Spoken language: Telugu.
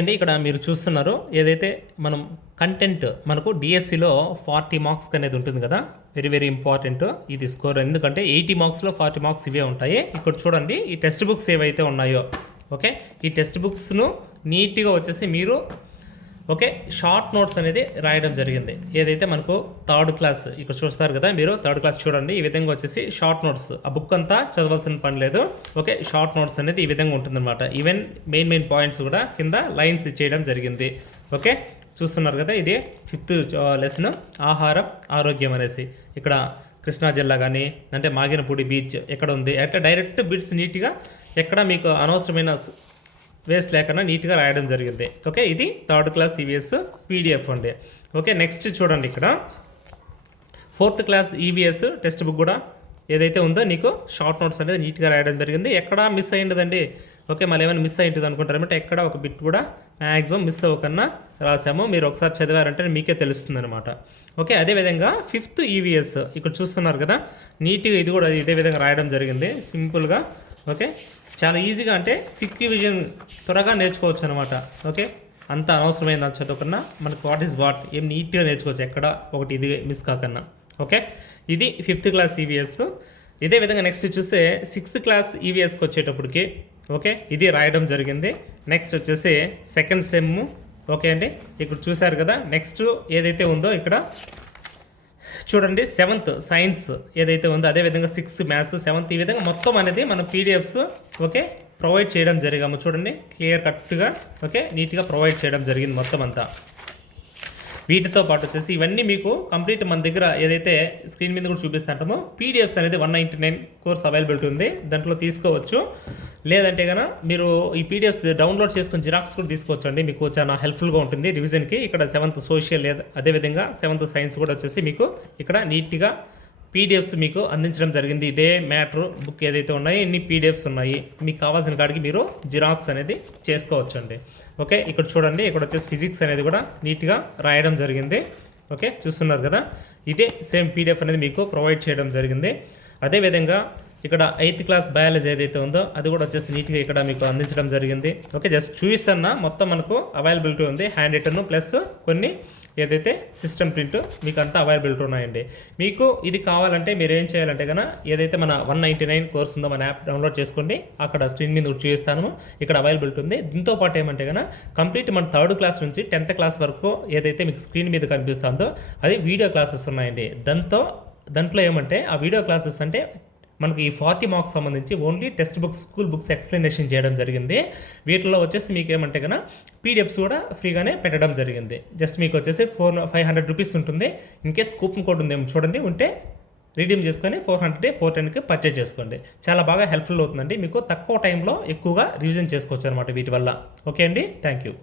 అండి ఇక్కడ మీరు చూస్తున్నారు ఏదైతే మనం కంటెంట్ మనకు డిఎస్సిలో 40 మార్క్స్ అనేది ఉంటుంది కదా, వెరీ వెరీ ఇంపార్టెంట్ ఇది స్కోర్. ఎందుకంటే 80 మార్క్స్లో 40 మార్క్స్ ఇవే ఉంటాయి. ఇక్కడ చూడండి ఈ టెక్స్ట్ బుక్స్ ఏవైతే ఉన్నాయో, ఓకే, ఈ టెక్స్ట్ బుక్స్ను నీట్గా వచ్చేసి మీరు ఓకే షార్ట్ నోట్స్ అనేది రాయడం జరిగింది. ఏదైతే మనకు థర్డ్ క్లాస్ ఇక్కడ చూస్తారు కదా, మీరు థర్డ్ క్లాస్ చూడండి, ఈ విధంగా వచ్చేసి షార్ట్ నోట్స్, ఆ బుక్ అంతా చదవాల్సిన పని లేదు. ఓకే, షార్ట్ నోట్స్ అనేది ఈ విధంగా ఉంటుందన్నమాట. ఈవెన్ మెయిన్ పాయింట్స్ కూడా కింద లైన్స్ ఇచ్చేయడం జరిగింది. ఓకే, చూస్తున్నారు కదా, ఇది 5th లెసన్ ఆహారం ఆరోగ్యం అనేసి. ఇక్కడ కృష్ణా జిల్లా కానీ అంటే మాగినపూడి బీచ్ ఎక్కడ ఉంది, అంటే డైరెక్ట్ బిట్స్ నీట్గా ఎక్కడ మీకు అనవసరమైన వేస్ట్ లేకుండా నీట్గా రాయడం జరిగింది. ఓకే, ఇది థర్డ్ క్లాస్ ఈవీఎస్ పీడిఎఫ్ అండి. ఓకే, నెక్స్ట్ చూడండి ఇక్కడ 4th class EVS text book కూడా ఏదైతే ఉందో నీకు షార్ట్ నోట్స్ అనేది నీట్గా రాయడం జరిగింది. ఎక్కడ మిస్ అయ్యిందండి. ఓకే, మళ్ళీ ఏమైనా మిస్ అయ్యింది అనుకుంటారంటే ఎక్కడ ఒక బిట్ కూడా మ్యాక్సిమం మిస్ అవ్వకన్నా రాసాము. మీరు ఒకసారి చదివారంటే మీకే తెలుస్తుంది అనమాట. ఓకే, అదేవిధంగా 5th ఈవీఎస్ ఇక్కడ చూస్తున్నారు కదా, నీట్గా ఇది కూడా ఇదే విధంగా రాయడం జరిగింది సింపుల్గా. ఓకే, చాలా ఈజీగా, అంటే క్విక్ రివిజన్ త్వరగా నేర్చుకోవచ్చు అనమాట. ఓకే, అంత అనవసరమైన దాన్ని చదువుకున్నా మనకు వాట్ ఈస్ వాట్ ఏం నీట్గా నేర్చుకోవచ్చు, ఎక్కడ ఒకటి ఇది మిస్ కాకన్నా. ఓకే, ఇది 5th క్లాస్ ఈవీఎస్. ఇదే విధంగా నెక్స్ట్ చూస్తే 6th క్లాస్ ఈవీఎస్కి వచ్చేటప్పటికి ఓకే ఇది రాయడం జరిగింది. నెక్స్ట్ వచ్చేసి 2nd సెమ్. ఓకే అండి, ఇక్కడ చూశారు కదా, నెక్స్ట్ ఏదైతే ఉందో ఇక్కడ చూడండి 7th సైన్స్ ఏదైతే ఉందో, అదేవిధంగా 6th మ్యాథ్స్, 7th ఈ విధంగా మొత్తం అనేది మనం పీడిఎఫ్స్ ఓకే ప్రొవైడ్ చేయడం జరిగాము. చూడండి క్లియర్ కట్గా ఓకే నీట్గా ప్రొవైడ్ చేయడం జరిగింది మొత్తం అంతా. వీటితో పాటు వచ్చేసి ఇవన్నీ మీకు కంప్లీట్ మన దగ్గర ఏదైతే స్క్రీన్ మీద కూడా చూపిస్తుంటామో పీడిఎఫ్స్ అనేది 199 కోర్స్ అవైలబిలిటీ ఉంది, దాంట్లో తీసుకోవచ్చు. లేదంటే కనుక మీరు ఈ పీడిఎఫ్స్ డౌన్లోడ్ చేసుకుని జిరాక్స్ కూడా తీసుకోవచ్చు అండి, మీకు చాలా హెల్ప్ఫుల్గా ఉంటుంది రివిజన్కి. ఇక్కడ 7th సోషల్ అదేవిధంగా 7th సైన్స్ కూడా వచ్చేసి మీకు ఇక్కడ నీట్గా పీడిఎఫ్స్ మీకు అందించడం జరిగింది. ఇదే మ్యాటర్ బుక్ ఏదైతే ఉన్నాయో ఇన్ని పీడిఎఫ్స్ ఉన్నాయి, మీకు కావాల్సిన కాడికి మీరు జిరాక్స్ అనేది చేసుకోవచ్చు అండి. ఓకే, ఇక్కడ చూడండి, ఇక్కడ వచ్చేసి ఫిజిక్స్ అనేది కూడా నీట్గా రాయడం జరిగింది. ఓకే, చూస్తున్నారు కదా, ఇదే సేమ్ పీడిఎఫ్ అనేది మీకు ప్రొవైడ్ చేయడం జరిగింది. అదేవిధంగా ఇక్కడ 8th క్లాస్ బయాలజీ ఏదైతే ఉందో అది కూడా వచ్చేసి నీట్గా ఇక్కడ మీకు అందించడం జరిగింది. ఓకే, జస్ట్ చూపిస్తున్నా, మొత్తం మనకు అవైలబిలిటీ ఉంది. హ్యాండ్ రిటర్న్ ప్లస్ కొన్ని ఏదైతే సిస్టమ్ ప్రింట్ మీకు అంతా అవైలబిలిటీ ఉన్నాయండి. మీకు ఇది కావాలంటే మీరు ఏం చేయాలంటే కనుక ఏదైతే మన 199 కోర్స్ ఉందో మన యాప్ డౌన్లోడ్ చేసుకోండి, అక్కడ స్క్రీన్ మీద చూపిస్తాను, ఇక్కడ అవైలబిలిటీ ఉంది. దీంతో పాటు ఏమంటే కనుక కంప్లీట్ మన 3rd క్లాస్ నుంచి 10th క్లాస్ వరకు ఏదైతే మీకు స్క్రీన్ మీద కనిపిస్తుందో అది వీడియో క్లాసెస్ ఉన్నాయండి. దాంట్లో ఏమంటే ఆ వీడియో క్లాసెస్ అంటే మనకి ఈ 40 మార్క్స్ సంబంధించి only text books, school books explanation చేయడం జరిగింది. వీటిలో వచ్చేసి మీకు ఏమంటే కనుక పీడిఎఫ్స్ కూడా ఫ్రీగానే పెట్టడం జరిగింది. జస్ట్ మీకు వచ్చేసి 500 రూపీస్ ఉంటుంది. ఇన్ కేస్ కూపన్ కోడ్ ఉంది చూడండి, ఉంటే రిడీమ్ చేసుకొని 410కి పర్చేజ్ చేసుకోండి. చాలా బాగా హెల్ప్ఫుల్ అవుతుందండి, మీకు తక్కువ టైంలో ఎక్కువగా రివిజన్ చేసుకోవచ్చు అనమాట వీటి వల్ల. ఓకే అండి, థ్యాంక్ యూ.